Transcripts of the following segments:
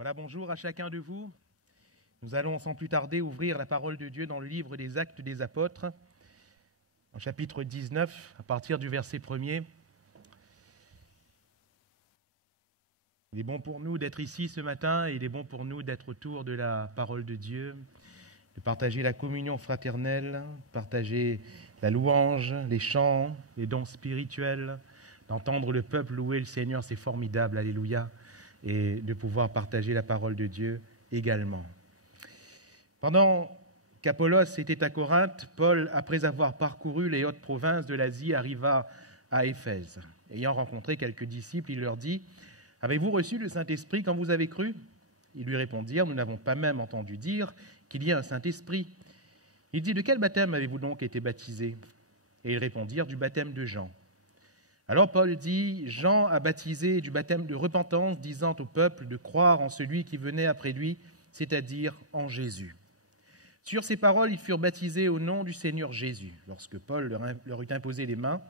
Voilà, bonjour à chacun de vous. Nous allons sans plus tarder ouvrir la parole de Dieu dans le livre des Actes des Apôtres, en chapitre 19, à partir du verset 1er. Il est bon pour nous d'être ici ce matin et il est bon pour nous d'être autour de la parole de Dieu, de partager la communion fraternelle, partager la louange, les chants, les dons spirituels, d'entendre le peuple louer le Seigneur, c'est formidable, alléluia, et de pouvoir partager la parole de Dieu également. Pendant qu'Apollos était à Corinthe, Paul, après avoir parcouru les hautes provinces de l'Asie, arriva à Éphèse. Ayant rencontré quelques disciples, il leur dit : « Avez-vous reçu le Saint-Esprit quand vous avez cru ?» Ils lui répondirent : « Nous n'avons pas même entendu dire qu'il y a un Saint-Esprit. » Il dit : « De quel baptême avez-vous donc été baptisés ?» Et ils répondirent : « Du baptême de Jean. » Alors Paul dit : « Jean a baptisé du baptême de repentance, disant au peuple de croire en celui qui venait après lui, c'est-à-dire en Jésus. » Sur ces paroles, ils furent baptisés au nom du Seigneur Jésus. Lorsque Paul leur eut imposé les mains,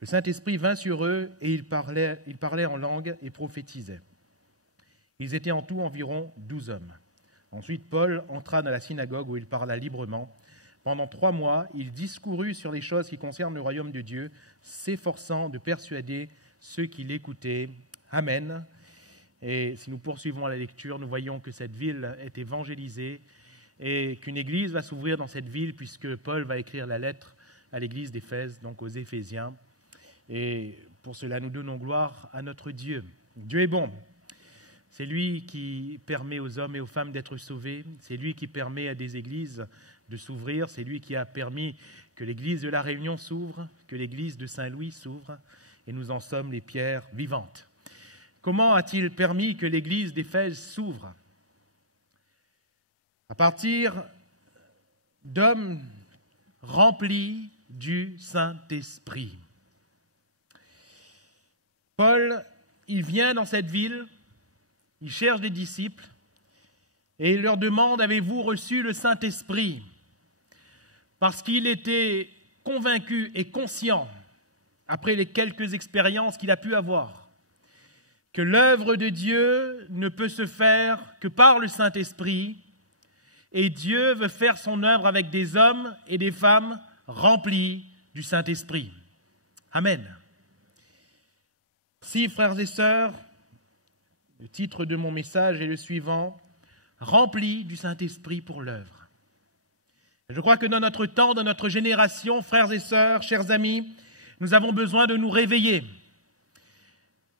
le Saint-Esprit vint sur eux et ils parlaient en langue et prophétisaient. Ils étaient en tout environ 12 hommes. Ensuite, Paul entra dans la synagogue où il parla librement. Pendant 3 mois, il discourut sur les choses qui concernent le royaume de Dieu, s'efforçant de persuader ceux qui l'écoutaient. Amen. Et si nous poursuivons la lecture, nous voyons que cette ville est évangélisée et qu'une église va s'ouvrir dans cette ville puisque Paul va écrire la lettre à l'église d'Éphèse, donc aux Éphésiens. Et pour cela, nous donnons gloire à notre Dieu. Dieu est bon. C'est lui qui permet aux hommes et aux femmes d'être sauvés. C'est lui qui permet à des églises de s'ouvrir. C'est lui qui a permis que l'église de la Réunion s'ouvre, que l'église de Saint-Louis s'ouvre. Et nous en sommes les pierres vivantes. Comment a-t-il permis que l'église d'Éphèse s'ouvre ? À partir d'hommes remplis du Saint-Esprit. Paul, il vient dans cette ville, il cherche des disciples et il leur demande : avez-vous reçu le Saint-Esprit ? Parce qu'il était convaincu et conscient, après les quelques expériences qu'il a pu avoir, que l'œuvre de Dieu ne peut se faire que par le Saint-Esprit. Et Dieu veut faire son œuvre avec des hommes et des femmes remplis du Saint-Esprit. Amen. Si, frères et sœurs, le titre de mon message est le suivant : remplis du Saint-Esprit pour l'œuvre. Je crois que dans notre temps, dans notre génération, frères et sœurs, chers amis, nous avons besoin de nous réveiller.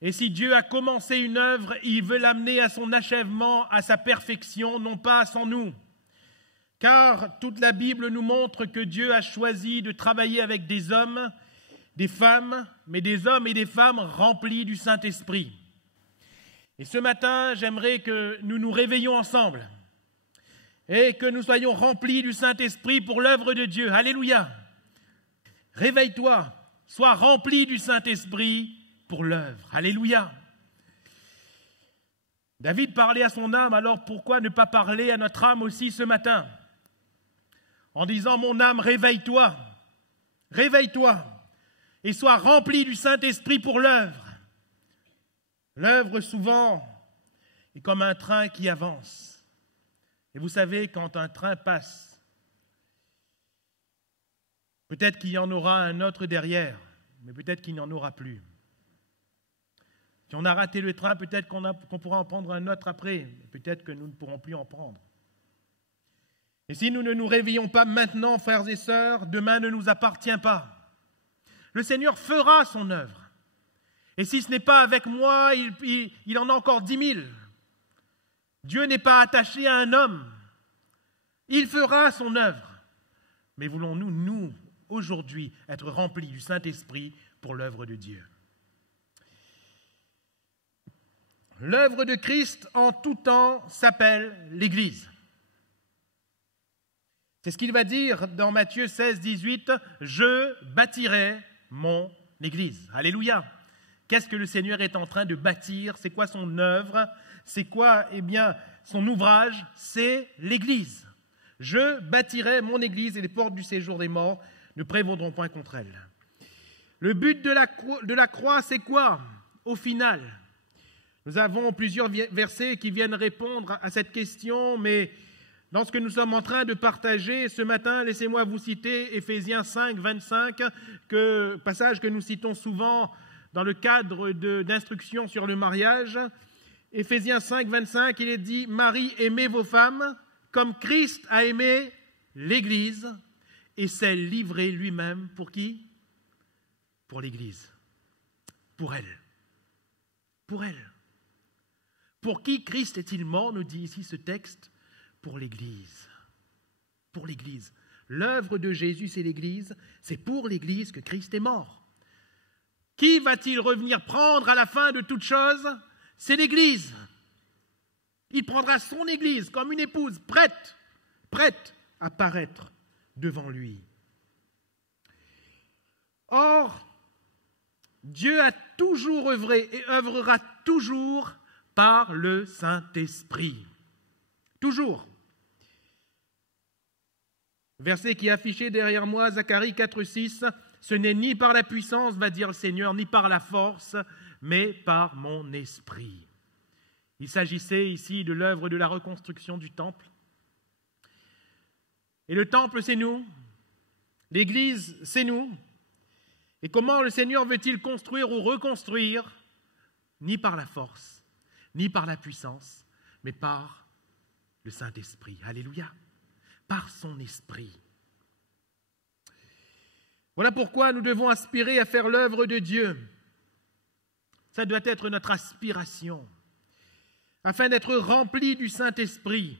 Et si Dieu a commencé une œuvre, il veut l'amener à son achèvement, à sa perfection, non pas sans nous. Car toute la Bible nous montre que Dieu a choisi de travailler avec des hommes, des femmes, mais des hommes et des femmes remplis du Saint-Esprit. Et ce matin, j'aimerais que nous nous réveillions ensemble et que nous soyons remplis du Saint-Esprit pour l'œuvre de Dieu. Alléluia! Réveille-toi, sois rempli du Saint-Esprit pour l'œuvre. Alléluia! David parlait à son âme, alors pourquoi ne pas parler à notre âme aussi ce matin ? En disant : mon âme, réveille-toi, réveille-toi, et sois rempli du Saint-Esprit pour l'œuvre. L'œuvre, souvent, est comme un train qui avance. Et vous savez, quand un train passe, peut-être qu'il y en aura un autre derrière, mais peut-être qu'il n'y en aura plus. Si on a raté le train, peut-être qu'on pourra en prendre un autre après, mais peut-être que nous ne pourrons plus en prendre. Et si nous ne nous réveillons pas maintenant, frères et sœurs, demain ne nous appartient pas. Le Seigneur fera son œuvre. Et si ce n'est pas avec moi, il en a encore 10 000. Dieu n'est pas attaché à un homme. Il fera son œuvre. Mais voulons-nous, nous, aujourd'hui, être remplis du Saint-Esprit pour l'œuvre de Dieu ? L'œuvre de Christ en tout temps s'appelle l'Église. C'est ce qu'il va dire dans Matthieu 16, 18, « Je bâtirai mon Église ». Alléluia. Qu'est-ce que le Seigneur est en train de bâtir ? C'est quoi son œuvre ? C'est quoi, son ouvrage ? C'est l'Église. « Je bâtirai mon Église et les portes du séjour des morts ne prévaudront point contre elle. » Le but de la croix, c'est quoi ? Au final, Nous avons plusieurs versets qui viennent répondre à cette question, mais dans ce que nous sommes en train de partager ce matin, laissez-moi vous citer Éphésiens 5, 25, passage que nous citons souvent dans le cadre d'instruction sur le mariage. Éphésiens 5, 25, il est dit « Marie, aimez vos femmes comme Christ a aimé l'Église et s'est livré lui-même pour qui ? Pour l'Église. Pour elle. Pour elle. Pour qui Christ est-il mort, nous dit ici ce texte ? Pour l'Église. Pour l'Église. L'œuvre de Jésus, c'est l'Église. C'est pour l'Église que Christ est mort. Qui va-t-il revenir prendre à la fin de toute chose ? C'est l'Église. Il prendra son Église comme une épouse prête à paraître devant lui. Or, Dieu a toujours œuvré et œuvrera toujours par le Saint-Esprit. Toujours. Verset qui est affiché derrière moi, Zacharie 4, 6. « Ce n'est ni par la puissance, va dire le Seigneur, ni par la force, mais par mon esprit. » Il s'agissait ici de l'œuvre de la reconstruction du temple. Et le temple, c'est nous. L'Église, c'est nous. Et comment le Seigneur veut-il construire ou reconstruire ? Ni par la force, ni par la puissance, mais par le Saint-Esprit. Alléluia. Par son esprit. Voilà pourquoi nous devons aspirer à faire l'œuvre de Dieu. Ça doit être notre aspiration, afin d'être remplis du Saint-Esprit.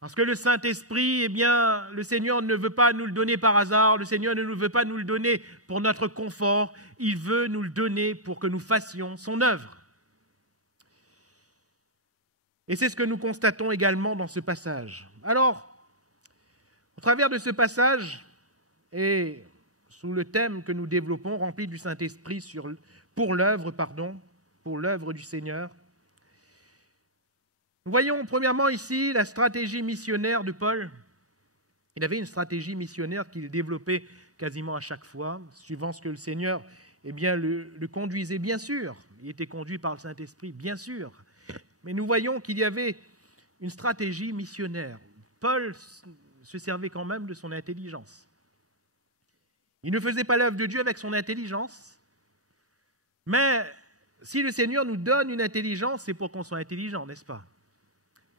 Parce que le Saint-Esprit, eh bien, le Seigneur ne veut pas nous le donner par hasard, le Seigneur ne veut pas nous le donner pour notre confort, il veut nous le donner pour que nous fassions son œuvre. Et c'est ce que nous constatons également dans ce passage. Alors, au travers de ce passage, et sous le thème que nous développons, rempli du Saint-Esprit pour l'œuvre du Seigneur, nous voyons premièrement ici la stratégie missionnaire de Paul. Il avait une stratégie missionnaire qu'il développait quasiment à chaque fois, suivant ce que le Seigneur le conduisait, bien sûr. Il était conduit par le Saint-Esprit, bien sûr. Mais nous voyons qu'il y avait une stratégie missionnaire. Paul se servait quand même de son intelligence. Il ne faisait pas l'œuvre de Dieu avec son intelligence, mais si le Seigneur nous donne une intelligence, c'est pour qu'on soit intelligent, n'est-ce pas ?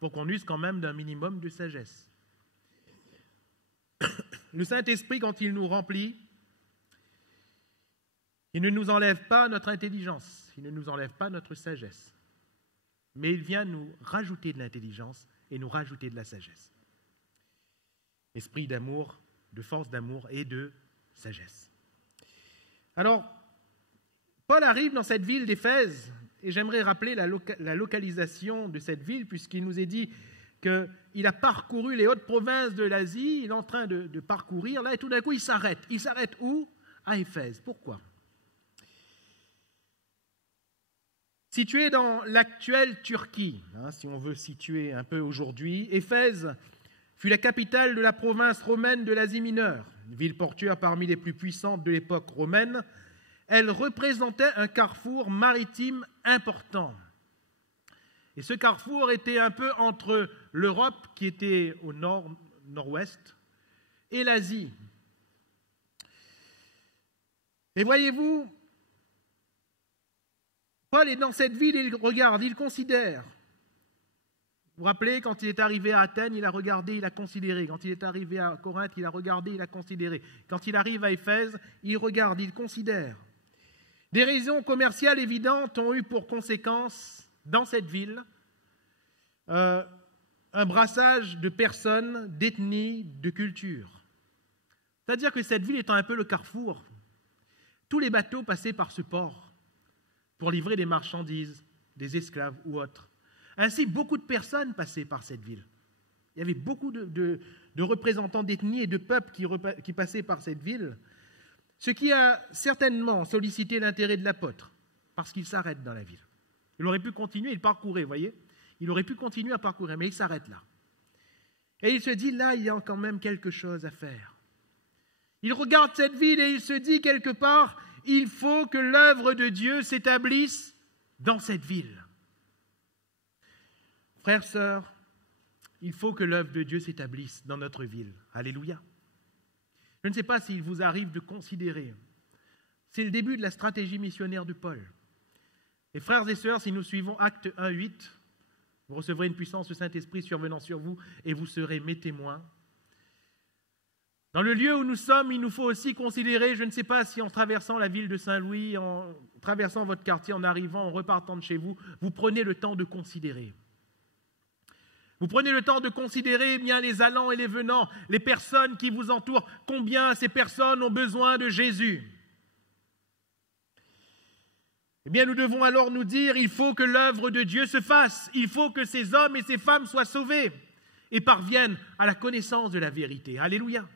Pour qu'on use quand même d'un minimum de sagesse. Le Saint-Esprit, quand il nous remplit, il ne nous enlève pas notre intelligence, il ne nous enlève pas notre sagesse, mais il vient nous rajouter de l'intelligence et nous rajouter de la sagesse. Esprit d'amour, de force d'amour et de sagesse. Alors, Paul arrive dans cette ville d'Éphèse, et j'aimerais rappeler la localisation de cette ville, puisqu'il nous est dit qu'il a parcouru les hautes provinces de l'Asie, il est en train de parcourir, là, et tout d'un coup, il s'arrête. Il s'arrête où ? À Éphèse. Pourquoi ? Situé dans l'actuelle Turquie, si on veut situer un peu aujourd'hui, Éphèse fut la capitale de la province romaine de l'Asie mineure, une ville portuaire parmi les plus puissantes de l'époque romaine. Elle représentait un carrefour maritime important. Et ce carrefour était un peu entre l'Europe, qui était au nord-nord-ouest, et l'Asie. Et voyez-vous, Paul est dans cette ville et il regarde, il considère. Vous vous rappelez, quand il est arrivé à Athènes, il a regardé, il a considéré. Quand il est arrivé à Corinthe, il a regardé, il a considéré. Quand il arrive à Éphèse, il regarde, il considère. Des raisons commerciales évidentes ont eu pour conséquence, dans cette ville, un brassage de personnes, d'ethnies, de cultures. C'est-à-dire que cette ville étant un peu le carrefour, tous les bateaux passaient par ce port pour livrer des marchandises, des esclaves ou autres. Ainsi, beaucoup de personnes passaient par cette ville. Il y avait beaucoup de représentants d'ethnies et de peuples qui passaient par cette ville, ce qui a certainement sollicité l'intérêt de l'apôtre, parce qu'il s'arrête dans la ville. Il aurait pu continuer, il parcourait, vous voyez. Il aurait pu continuer à parcourir, mais il s'arrête là. Et il se dit, là, il y a quand même quelque chose à faire. Il regarde cette ville et il se dit quelque part, il faut que l'œuvre de Dieu s'établisse dans cette ville. Frères, sœurs, il faut que l'œuvre de Dieu s'établisse dans notre ville. Alléluia. Je ne sais pas s'il vous arrive de considérer, c'est le début de la stratégie missionnaire de Paul. Et frères et sœurs, si nous suivons Actes 1:8, vous recevrez une puissance du Saint-Esprit survenant sur vous et vous serez mes témoins. Dans le lieu où nous sommes, il nous faut aussi considérer, je ne sais pas si en traversant la ville de Saint-Louis, en traversant votre quartier, en arrivant, en repartant de chez vous, vous prenez le temps de considérer. Vous prenez le temps de considérer eh bien, les allants et les venants, les personnes qui vous entourent, combien ces personnes ont besoin de Jésus. Eh bien, nous devons alors nous dire, il faut que l'œuvre de Dieu se fasse, il faut que ces hommes et ces femmes soient sauvés et parviennent à la connaissance de la vérité. Alléluia.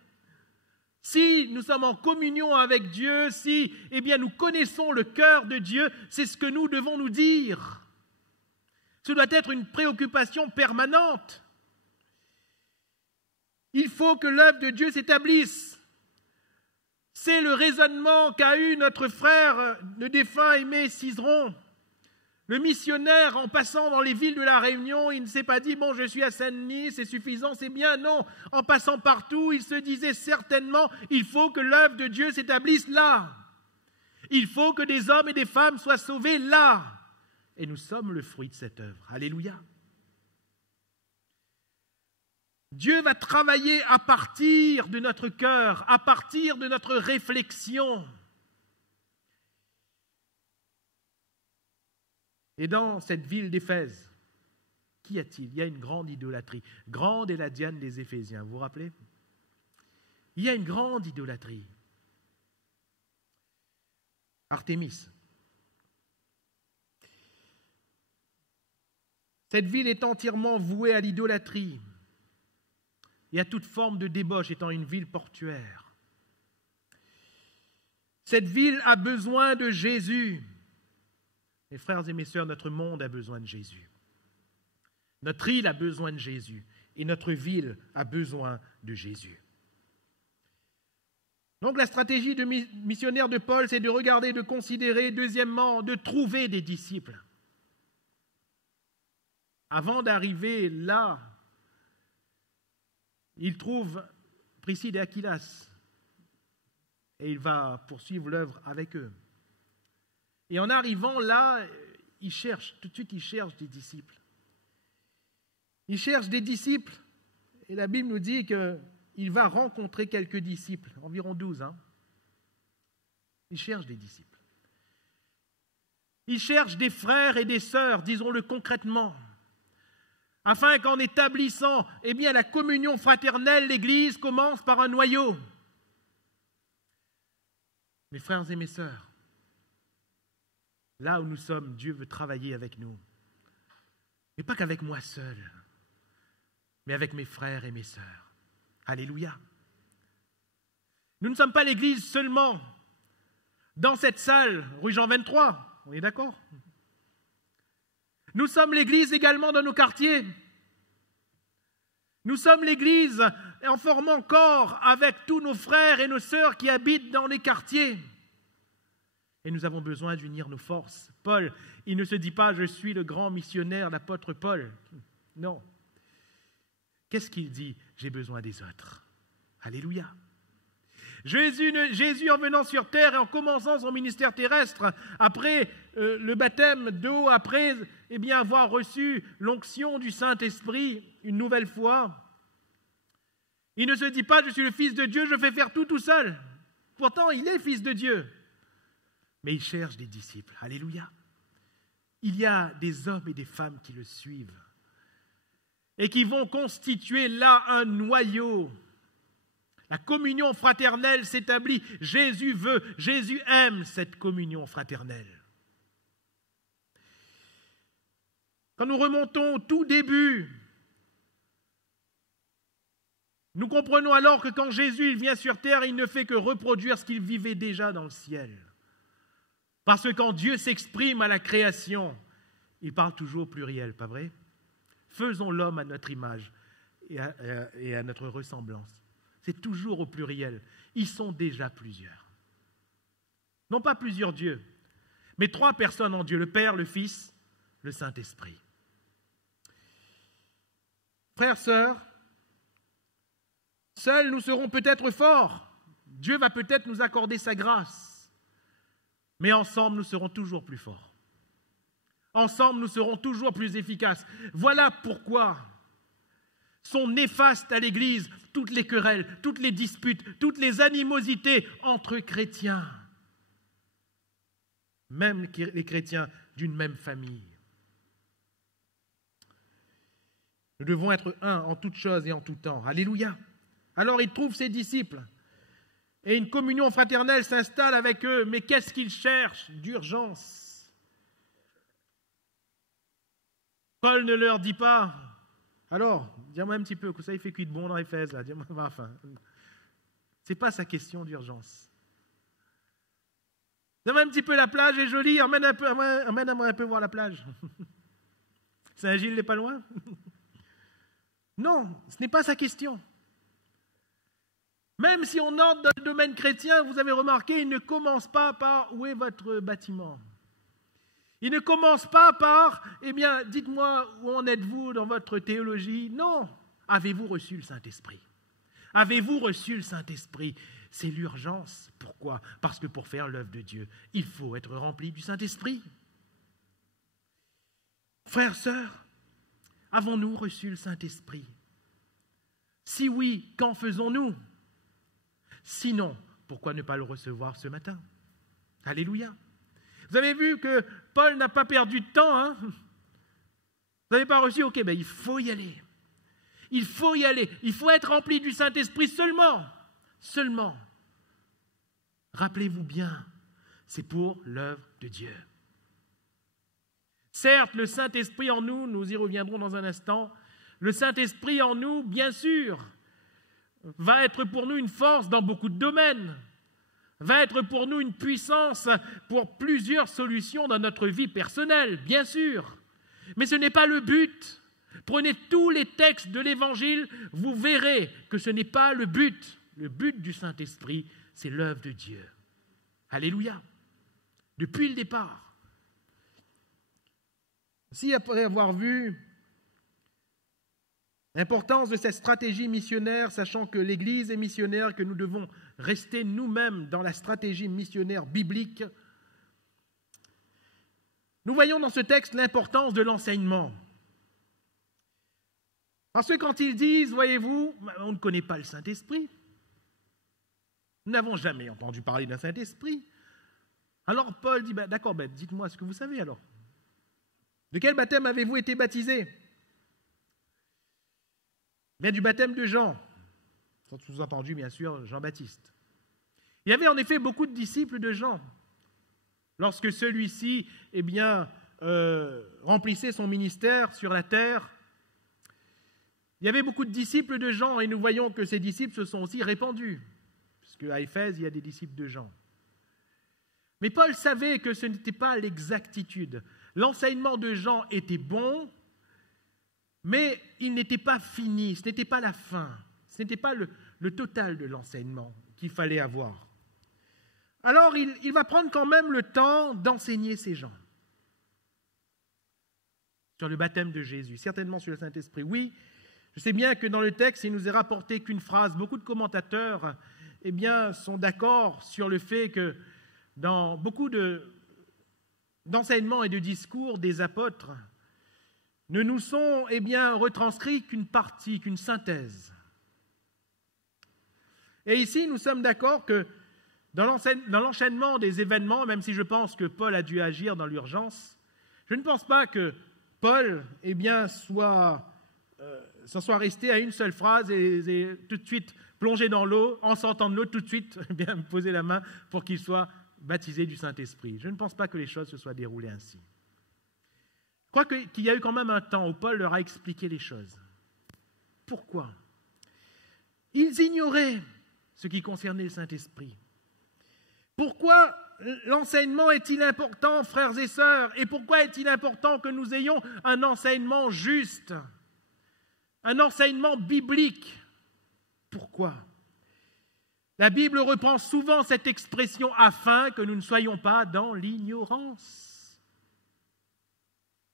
Si nous sommes en communion avec Dieu, si eh bien, nous connaissons le cœur de Dieu, c'est ce que nous devons nous dire. Ce doit être une préoccupation permanente. Il faut que l'œuvre de Dieu s'établisse. C'est le raisonnement qu'a eu notre frère, le défunt Aimé Cizeron. Le missionnaire, en passant dans les villes de la Réunion, il ne s'est pas dit « bon, je suis à Saint-Denis, c'est suffisant, c'est bien ». Non, en passant partout, il se disait certainement « il faut que l'œuvre de Dieu s'établisse là. Il faut que des hommes et des femmes soient sauvés là. » Et nous sommes le fruit de cette œuvre. Alléluia. Dieu va travailler à partir de notre cœur, à partir de notre réflexion. Et dans cette ville d'Éphèse, qu'y a-t-il? Il y a une grande idolâtrie. Grande est la Diane des Éphésiens, vous vous rappelez? Il y a une grande idolâtrie. Artémis. Cette ville est entièrement vouée à l'idolâtrie et à toute forme de débauche, étant une ville portuaire. Cette ville a besoin de Jésus. Mes frères et mes sœurs, notre monde a besoin de Jésus. Notre île a besoin de Jésus et notre ville a besoin de Jésus. Donc la stratégie de missionnaire de Paul, c'est de regarder, de considérer, deuxièmement, de trouver des disciples. Avant d'arriver là, il trouve Priscille et Aquilas et il va poursuivre l'œuvre avec eux. Et en arrivant là, tout de suite il cherche des disciples. Il cherche des disciples et la Bible nous dit qu'il va rencontrer quelques disciples, environ 12. Il cherche des disciples. Il cherche des frères et des sœurs, disons-le concrètement, afin qu'en établissant eh bien, la communion fraternelle, l'Église commence par un noyau. Mes frères et mes sœurs, là où nous sommes, Dieu veut travailler avec nous. Mais pas qu'avec moi seul, mais avec mes frères et mes sœurs. Alléluia. Nous ne sommes pas l'Église seulement dans cette salle, rue Jean 23, on est d'accord ? Nous sommes l'Église également dans nos quartiers. Nous sommes l'Église en formant corps avec tous nos frères et nos sœurs qui habitent dans les quartiers. Et nous avons besoin d'unir nos forces. Paul, il ne se dit pas « je suis le grand missionnaire, l'apôtre Paul ». Non. Qu'est-ce qu'il dit? J'ai besoin des autres. Alléluia. Jésus en venant sur terre et en commençant son ministère terrestre, après le baptême d'eau, après eh bien, avoir reçu l'onction du Saint-Esprit une nouvelle fois, il ne se dit pas « je suis le Fils de Dieu, je fais faire tout seul ». Pourtant, il est Fils de Dieu. Mais il cherche des disciples. Alléluia. Il y a des hommes et des femmes qui le suivent et qui vont constituer là un noyau. La communion fraternelle s'établit. Jésus veut, Jésus aime cette communion fraternelle. Quand nous remontons au tout début, nous comprenons alors que quand Jésus il vient sur terre, il ne fait que reproduire ce qu'il vivait déjà dans le ciel. Parce que quand Dieu s'exprime à la création, il parle toujours au pluriel, pas vrai? Faisons l'homme à notre image et à notre ressemblance. C'est toujours au pluriel. Ils sont déjà plusieurs. Non pas plusieurs dieux, mais 3 personnes en Dieu, le Père, le Fils, le Saint-Esprit. Frères, sœurs, seuls nous serons peut-être forts. Dieu va peut-être nous accorder sa grâce. Mais ensemble, nous serons toujours plus forts. Ensemble, nous serons toujours plus efficaces. Voilà pourquoi sont néfastes à l'Église toutes les querelles, toutes les disputes, toutes les animosités entre chrétiens. Même les chrétiens d'une même famille. Nous devons être un en toutes choses et en tout temps. Alléluia. Alors il trouve ses disciples et une communion fraternelle s'installe avec eux. Mais qu'est-ce qu'ils cherchent d'urgence? Paul ne leur dit pas, alors, dis-moi un petit peu, que ça il fait cuit de bon dans Éphèse, là, dis-moi, enfin. Ce n'est pas sa question d'urgence. Dis-moi un petit peu, la plage est jolie, emmène-moi un peu voir la plage. Saint-Gilles n'est pas loin? Non, ce n'est pas sa question. Même si on entre dans le domaine chrétien, vous avez remarqué, il ne commence pas par « où est votre bâtiment ?» Il ne commence pas par « eh bien, dites-moi où en êtes-vous dans votre théologie ?» Non, avez-vous reçu le Saint-Esprit? Avez-vous reçu le Saint-Esprit? C'est l'urgence. Pourquoi? Parce que pour faire l'œuvre de Dieu, il faut être rempli du Saint-Esprit. Frères, sœurs, avons-nous reçu le Saint-Esprit? Si oui, qu'en faisons-nous? Sinon, pourquoi ne pas le recevoir ce matin? Alléluia. Vous avez vu que Paul n'a pas perdu de temps, hein? Vous n'avez pas reçu? Ok, ben il faut y aller. Il faut y aller. Il faut être rempli du Saint-Esprit seulement. Seulement. Rappelez-vous bien, c'est pour l'œuvre de Dieu. Certes, le Saint-Esprit en nous, nous y reviendrons dans un instant, le Saint-Esprit en nous, bien sûr, va être pour nous une force dans beaucoup de domaines, va être pour nous une puissance pour plusieurs solutions dans notre vie personnelle, bien sûr. Mais ce n'est pas le but. Prenez tous les textes de l'Évangile, vous verrez que ce n'est pas le but. Le but du Saint-Esprit, c'est l'œuvre de Dieu. Alléluia. Depuis le départ. Si après avoir vu l'importance de cette stratégie missionnaire, sachant que l'Église est missionnaire, que nous devons rester nous-mêmes dans la stratégie missionnaire biblique, nous voyons dans ce texte l'importance de l'enseignement. Parce que quand ils disent, voyez-vous, on ne connaît pas le Saint-Esprit, nous n'avons jamais entendu parler d'un Saint-Esprit. Alors Paul dit, d'accord, dites-moi ce que vous savez alors. De quel baptême avez-vous été baptisé? Bien, du baptême de Jean, sans sous-entendu bien sûr Jean-Baptiste. Il y avait en effet beaucoup de disciples de Jean. Lorsque celui-ci remplissait son ministère sur la terre, il y avait beaucoup de disciples de Jean et nous voyons que ces disciples se sont aussi répandus, puisque à Éphèse, il y a des disciples de Jean. Mais Paul savait que ce n'était pas l'exactitude. L'enseignement de Jean était bon, mais il n'était pas fini, ce n'était pas la fin, ce n'était pas le total de l'enseignement qu'il fallait avoir. Alors il va prendre quand même le temps d'enseigner ces gens. Sur le baptême de Jésus, certainement sur le Saint-Esprit. Oui, je sais bien que dans le texte, il nous est rapporté qu'une phrase. Beaucoup de commentateurs sont d'accord sur le fait que dans beaucoup d'enseignements et de discours des apôtres, ne nous sont retranscrits qu'une partie, qu'une synthèse. Et ici, nous sommes d'accord que dans l'enchaînement des événements, même si je pense que Paul a dû agir dans l'urgence, je ne pense pas que Paul s'en soit resté à une seule phrase et tout de suite plongé dans l'eau, en sortant de l'eau, tout de suite me poser la main pour qu'il soit baptisé du Saint-Esprit. Je ne pense pas que les choses se soient déroulées ainsi. Je crois qu'il y a eu quand même un temps où Paul leur a expliqué les choses. Pourquoi? Ils ignoraient ce qui concernait le Saint-Esprit. Pourquoi l'enseignement est-il important, frères et sœurs? Et pourquoi est-il important que nous ayons un enseignement juste, un enseignement biblique? Pourquoi? La Bible reprend souvent cette expression afin que nous ne soyons pas dans l'ignorance.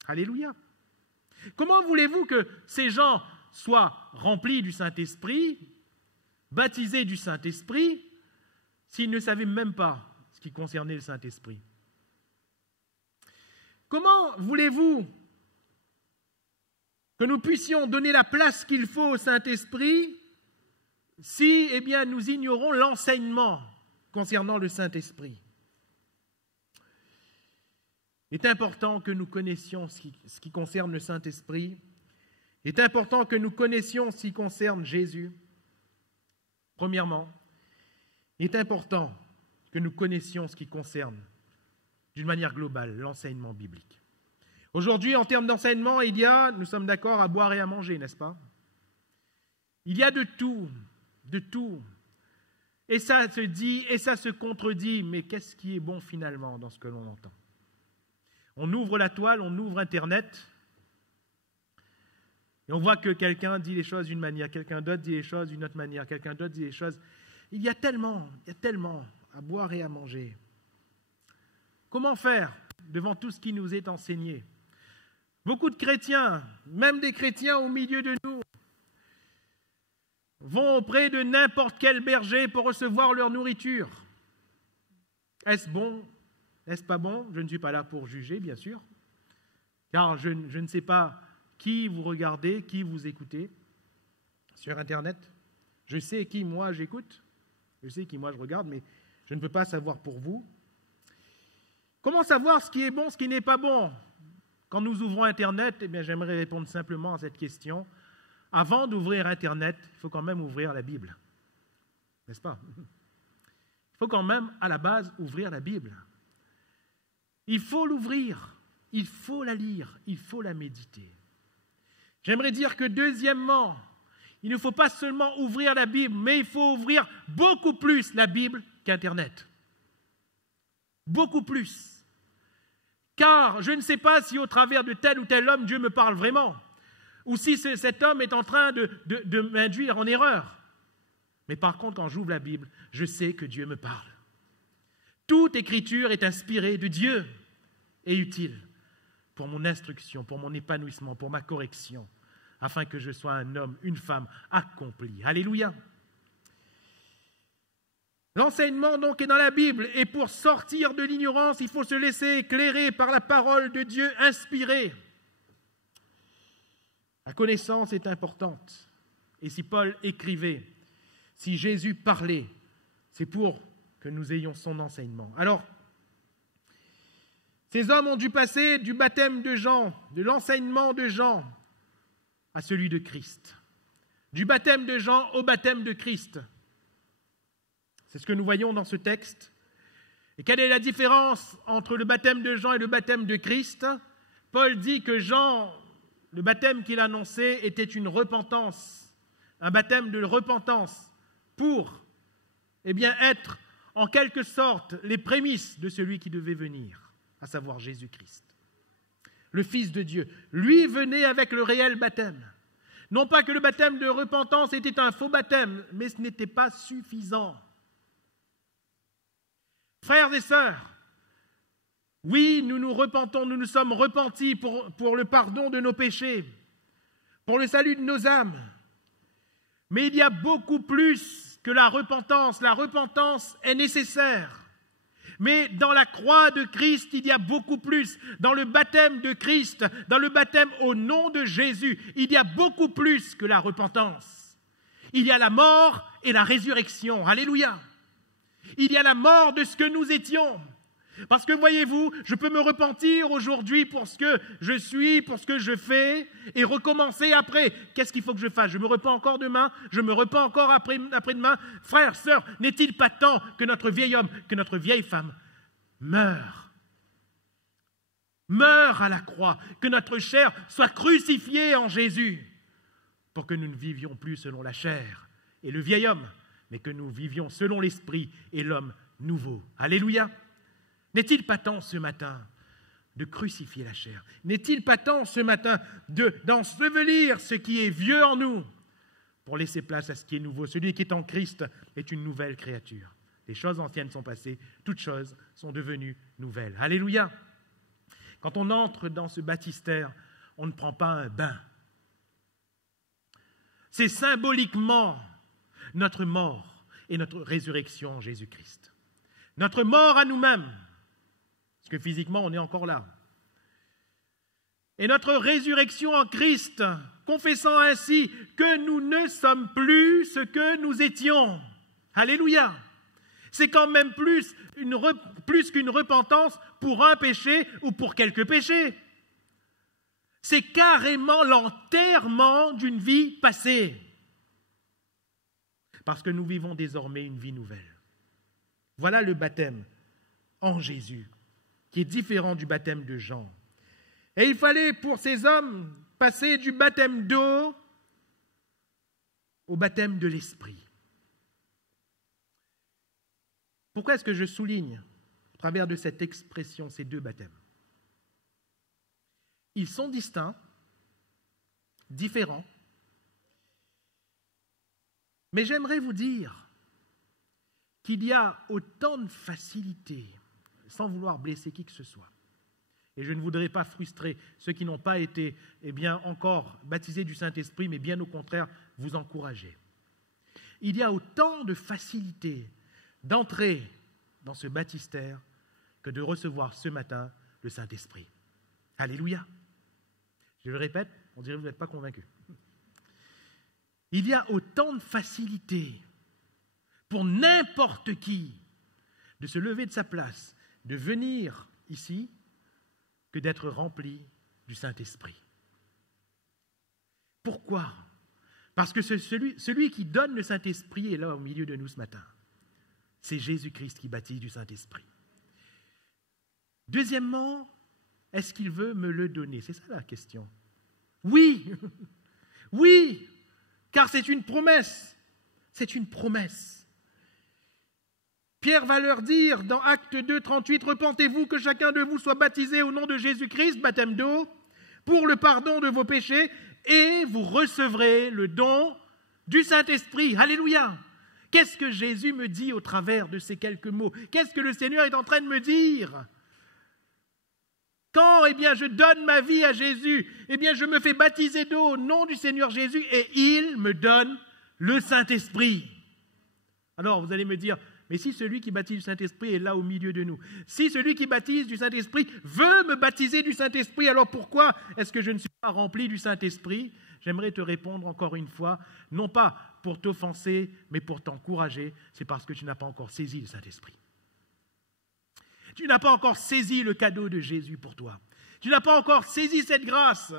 Alléluia. Comment voulez-vous que ces gens soient remplis du Saint-Esprit, baptisés du Saint-Esprit, s'ils ne savaient même pas ce qui concernait le Saint-Esprit? Comment voulez-vous que nous puissions donner la place qu'il faut au Saint-Esprit si, nous ignorons l'enseignement concernant le Saint-Esprit? Il est important que nous connaissions ce qui concerne le Saint-Esprit. Il est important que nous connaissions ce qui concerne Jésus. Premièrement, il est important que nous connaissions ce qui concerne, d'une manière globale, l'enseignement biblique. Aujourd'hui, en termes d'enseignement, nous sommes d'accord, à boire et à manger, n'est-ce pas? Il y a de tout, de tout. Et ça se dit, et ça se contredit, mais qu'est-ce qui est bon finalement dans ce que l'on entend? On ouvre la toile, on ouvre Internet, et on voit que quelqu'un dit les choses d'une manière, quelqu'un d'autre dit les choses d'une autre manière, quelqu'un d'autre dit les choses. Il y a tellement à boire et à manger. Comment faire devant tout ce qui nous est enseigné? Beaucoup de chrétiens, même des chrétiens au milieu de nous, vont auprès de n'importe quel berger pour recevoir leur nourriture. Est-ce bon? Est-ce pas bon? Je ne suis pas là pour juger, bien sûr, car je ne sais pas qui vous regardez, qui vous écoutez sur Internet. Je sais qui, moi, j'écoute, je sais qui, moi, je regarde, mais je ne peux pas savoir pour vous. Comment savoir ce qui est bon, ce qui n'est pas bon? Quand nous ouvrons Internet, j'aimerais répondre simplement à cette question. Avant d'ouvrir Internet, il faut quand même ouvrir la Bible. N'est-ce pas? Il faut quand même, à la base, ouvrir la Bible. Il faut l'ouvrir, il faut la lire, il faut la méditer. J'aimerais dire que deuxièmement, il ne faut pas seulement ouvrir la Bible, mais il faut ouvrir beaucoup plus la Bible qu'Internet. Beaucoup plus. Car je ne sais pas si au travers de tel ou tel homme, Dieu me parle vraiment, ou si cet homme est en train de m'induire en erreur. Mais par contre, quand j'ouvre la Bible, je sais que Dieu me parle. Toute écriture est inspirée de Dieu et utile pour mon instruction, pour mon épanouissement, pour ma correction, afin que je sois un homme, une femme accomplie. Alléluia. L'enseignement donc est dans la Bible, et pour sortir de l'ignorance, il faut se laisser éclairer par la parole de Dieu inspirée. La connaissance est importante. Et si Paul écrivait, si Jésus parlait, c'est pour que nous ayons son enseignement. Alors, ces hommes ont dû passer du baptême de Jean, de l'enseignement de Jean, à celui de Christ. Du baptême de Jean au baptême de Christ. C'est ce que nous voyons dans ce texte. Et quelle est la différence entre le baptême de Jean et le baptême de Christ? Paul dit que Jean, le baptême qu'il annonçait, était une repentance, un baptême de repentance pour être en quelque sorte les prémices de celui qui devait venir, à savoir Jésus-Christ, le Fils de Dieu. Lui venait avec le réel baptême. Non pas que le baptême de repentance était un faux baptême, mais ce n'était pas suffisant. Frères et sœurs, oui, nous nous repentons, nous nous sommes repentis pour le pardon de nos péchés, pour le salut de nos âmes. Mais il y a beaucoup plus que la repentance. La repentance est nécessaire. Mais dans la croix de Christ, il y a beaucoup plus. Dans le baptême de Christ, dans le baptême au nom de Jésus, il y a beaucoup plus que la repentance. Il y a la mort et la résurrection. Alléluia. Il y a la mort de ce que nous étions. Parce que voyez-vous, je peux me repentir aujourd'hui pour ce que je suis, pour ce que je fais, et recommencer après. Qu'est-ce qu'il faut que je fasse? Je me repens encore demain, je me repens encore après-demain. Frères, sœurs, n'est-il pas temps que notre vieil homme, que notre vieille femme meure à la croix, que notre chair soit crucifiée en Jésus, pour que nous ne vivions plus selon la chair et le vieil homme, mais que nous vivions selon l'esprit et l'homme nouveau. Alléluia. N'est-il pas temps ce matin de crucifier la chair? N'est-il pas temps ce matin d'ensevelir ce qui est vieux en nous pour laisser place à ce qui est nouveau. Celui qui est en Christ est une nouvelle créature. Les choses anciennes sont passées, toutes choses sont devenues nouvelles. Alléluia! Quand on entre dans ce baptistère, on ne prend pas un bain. C'est symboliquement notre mort et notre résurrection en Jésus-Christ. Notre mort à nous-mêmes, parce que physiquement on est encore là. Et notre résurrection en Christ, confessant ainsi que nous ne sommes plus ce que nous étions. Alléluia! C'est quand même plus qu'une repentance pour un péché ou pour quelques péchés. C'est carrément l'enterrement d'une vie passée. Parce que nous vivons désormais une vie nouvelle. Voilà le baptême en Jésus, qui est différent du baptême de Jean. Et il fallait pour ces hommes passer du baptême d'eau au baptême de l'Esprit. Pourquoi est-ce que je souligne, au travers de cette expression, ces deux baptêmes? Ils sont distincts, différents, mais j'aimerais vous dire qu'il y a autant de facilité, sans vouloir blesser qui que ce soit, et je ne voudrais pas frustrer ceux qui n'ont pas été encore baptisés du Saint-Esprit, mais bien au contraire, vous encourager. Il y a autant de facilité d'entrer dans ce baptistère que de recevoir ce matin le Saint-Esprit. Alléluia! Je le répète, on dirait que vous n'êtes pas convaincus. Il y a autant de facilité pour n'importe qui de se lever de sa place, de venir ici, que d'être rempli du Saint-Esprit. Pourquoi? Parce que celui qui donne le Saint-Esprit est là au milieu de nous ce matin. C'est Jésus-Christ qui baptise du Saint-Esprit. Deuxièmement, est-ce qu'il veut me le donner? C'est ça la question. Oui, oui, car c'est une promesse. C'est une promesse. Pierre va leur dire dans Actes 2, 38, « Repentez-vous que chacun de vous soit baptisé au nom de Jésus-Christ, baptême d'eau, pour le pardon de vos péchés, et vous recevrez le don du Saint-Esprit. » Alléluia! Qu'est-ce que Jésus me dit au travers de ces quelques mots? Qu'est-ce que le Seigneur est en train de me dire? Quand, je donne ma vie à Jésus, je me fais baptiser d'eau au nom du Seigneur Jésus et il me donne le Saint-Esprit. Alors, vous allez me dire, mais si celui qui baptise du Saint-Esprit est là au milieu de nous, si celui qui baptise du Saint-Esprit veut me baptiser du Saint-Esprit, alors pourquoi est-ce que je ne suis pas rempli du Saint-Esprit? J'aimerais te répondre encore une fois, non pas pour t'offenser, mais pour t'encourager, c'est parce que tu n'as pas encore saisi le Saint-Esprit. Tu n'as pas encore saisi le cadeau de Jésus pour toi. Tu n'as pas encore saisi cette grâce.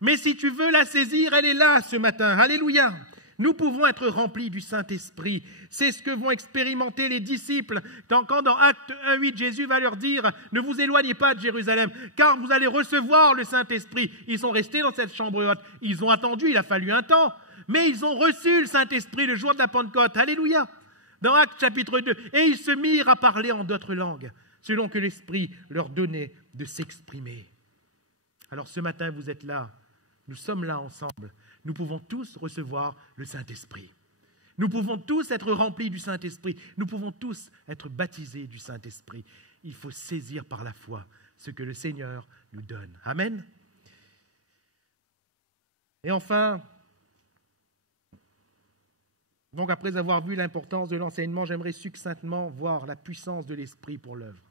Mais si tu veux la saisir, elle est là ce matin. Alléluia! Nous pouvons être remplis du Saint-Esprit. C'est ce que vont expérimenter les disciples. Quand dans Actes 1:8, Jésus va leur dire « Ne vous éloignez pas de Jérusalem, car vous allez recevoir le Saint-Esprit. » Ils sont restés dans cette chambre haute. Ils ont attendu, il a fallu un temps. Mais ils ont reçu le Saint-Esprit le jour de la Pentecôte. Alléluia! Dans Actes chapitre 2. Et ils se mirent à parler en d'autres langues, selon que l'Esprit leur donnait de s'exprimer. Alors ce matin, vous êtes là. Nous sommes là ensemble. Nous pouvons tous recevoir le Saint-Esprit. Nous pouvons tous être remplis du Saint-Esprit. Nous pouvons tous être baptisés du Saint-Esprit. Il faut saisir par la foi ce que le Seigneur nous donne. Amen. Et enfin, donc après avoir vu l'importance de l'enseignement, j'aimerais succinctement voir la puissance de l'Esprit pour l'œuvre.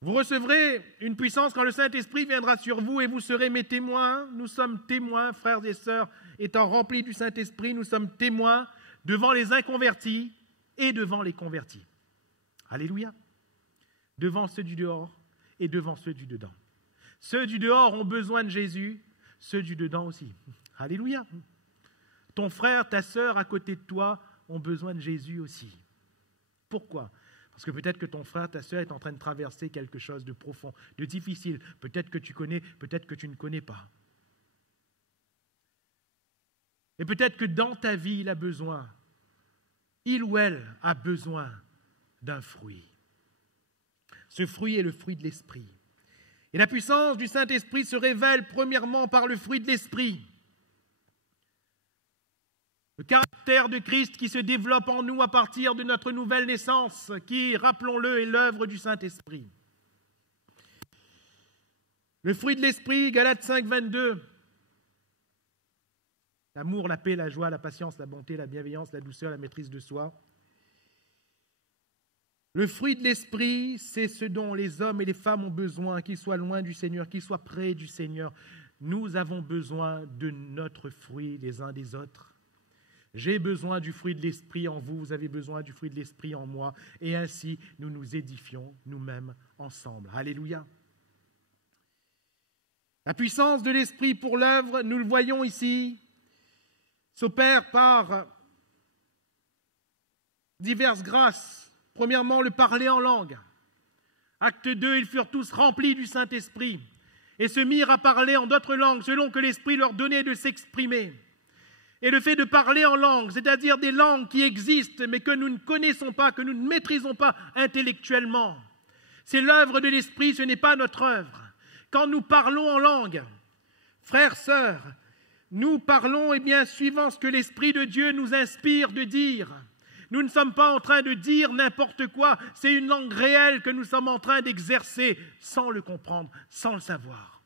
Vous recevrez une puissance quand le Saint-Esprit viendra sur vous et vous serez mes témoins. Nous sommes témoins, frères et sœurs, étant remplis du Saint-Esprit, nous sommes témoins devant les inconvertis et devant les convertis. Alléluia. Devant ceux du dehors et devant ceux du dedans. Ceux du dehors ont besoin de Jésus, ceux du dedans aussi. Alléluia. Ton frère, ta sœur à côté de toi ont besoin de Jésus aussi. Pourquoi ? Parce que peut-être que ton frère, ta sœur est en train de traverser quelque chose de profond, de difficile. Peut-être que tu connais, peut-être que tu ne connais pas. Et peut-être que dans ta vie, il ou elle a besoin d'un fruit. Ce fruit est le fruit de l'Esprit. Et la puissance du Saint-Esprit se révèle premièrement par le fruit de l'Esprit. Le caractère de Christ qui se développe en nous à partir de notre nouvelle naissance, qui, rappelons-le, est l'œuvre du Saint-Esprit. Le fruit de l'Esprit, Galates 5, 22. L'amour, la paix, la joie, la patience, la bonté, la bienveillance, la douceur, la maîtrise de soi. Le fruit de l'Esprit, c'est ce dont les hommes et les femmes ont besoin, qu'ils soient loin du Seigneur, qu'ils soient près du Seigneur. Nous avons besoin de notre fruit les uns des autres. J'ai besoin du fruit de l'Esprit en vous, vous avez besoin du fruit de l'Esprit en moi, et ainsi nous nous édifions nous-mêmes ensemble. Alléluia. La puissance de l'Esprit pour l'œuvre, nous le voyons ici, s'opère par diverses grâces. Premièrement, le parler en langue. Acte 2, ils furent tous remplis du Saint-Esprit et se mirent à parler en d'autres langues selon que l'Esprit leur donnait de s'exprimer. Et le fait de parler en langue, c'est-à-dire des langues qui existent mais que nous ne connaissons pas, que nous ne maîtrisons pas intellectuellement, c'est l'œuvre de l'Esprit, ce n'est pas notre œuvre. Quand nous parlons en langue, frères, sœurs, nous parlons suivant ce que l'Esprit de Dieu nous inspire de dire. Nous ne sommes pas en train de dire n'importe quoi, c'est une langue réelle que nous sommes en train d'exercer sans le comprendre, sans le savoir.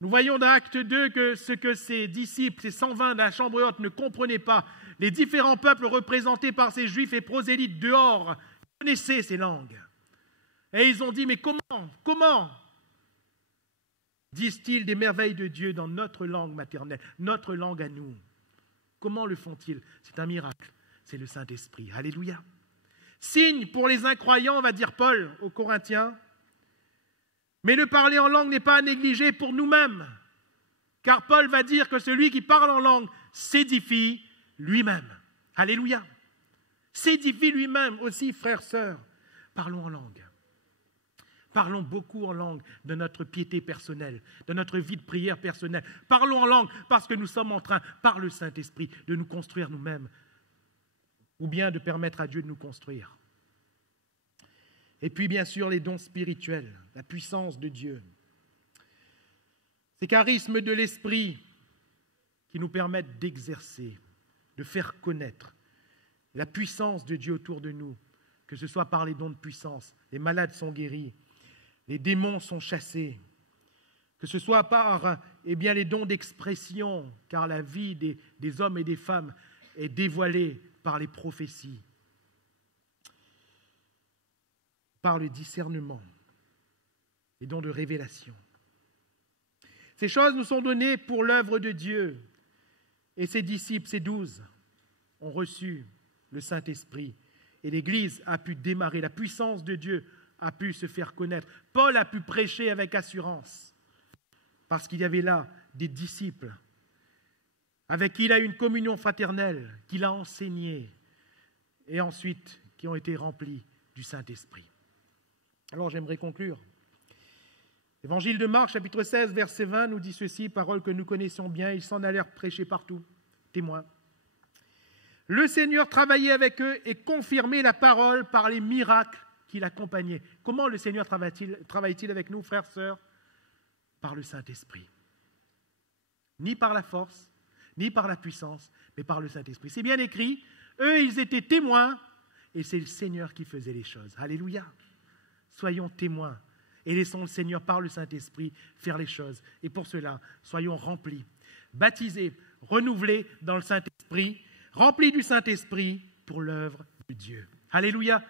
Nous voyons dans Acte 2 que ce que ces disciples, ces 120 de la chambre haute ne comprenaient pas, les différents peuples représentés par ces juifs et prosélytes dehors connaissaient ces langues. Et ils ont dit, mais comment disent-ils des merveilles de Dieu dans notre langue maternelle, notre langue à nous? Comment le font-ils? C'est un miracle, c'est le Saint-Esprit. Alléluia. Signe pour les incroyants, va dire Paul aux Corinthiens, mais le parler en langue n'est pas à négliger pour nous-mêmes, car Paul va dire que celui qui parle en langue s'édifie lui-même. Alléluia. S'édifie lui-même aussi, frères, sœurs. Parlons en langue. Parlons beaucoup en langue de notre piété personnelle, de notre vie de prière personnelle. Parlons en langue parce que nous sommes en train, par le Saint-Esprit, de nous construire nous-mêmes, ou bien de permettre à Dieu de nous construire. Et puis, bien sûr, les dons spirituels, la puissance de Dieu. Ces charismes de l'Esprit qui nous permettent d'exercer, de faire connaître la puissance de Dieu autour de nous, que ce soit par les dons de puissance, les malades sont guéris, les démons sont chassés, que ce soit par les dons d'expression, car la vie des hommes et des femmes est dévoilée par les prophéties, par le discernement, les dons de révélation. Ces choses nous sont données pour l'œuvre de Dieu, et ses disciples, ces 12, ont reçu le Saint-Esprit, et l'Église a pu démarrer, la puissance de Dieu a pu se faire connaître. Paul a pu prêcher avec assurance, parce qu'il y avait là des disciples avec qui il a eu une communion fraternelle, qu'il a enseigné, et ensuite qui ont été remplis du Saint-Esprit. Alors j'aimerais conclure. L'évangile de Marc, chapitre 16, verset 20, nous dit ceci, parole que nous connaissons bien, ils s'en allèrent prêcher partout, témoins. Le Seigneur travaillait avec eux et confirmait la parole par les miracles qui l'accompagnaient. Comment le Seigneur travaille-t-il avec nous, frères, sœurs? Par le Saint-Esprit. Ni par la force, ni par la puissance, mais par le Saint-Esprit. C'est bien écrit, eux, ils étaient témoins, et c'est le Seigneur qui faisait les choses. Alléluia. Soyons témoins, et laissons le Seigneur, par le Saint-Esprit, faire les choses. Et pour cela, soyons remplis, baptisés, renouvelés dans le Saint-Esprit, remplis du Saint-Esprit pour l'œuvre de Dieu. Alléluia.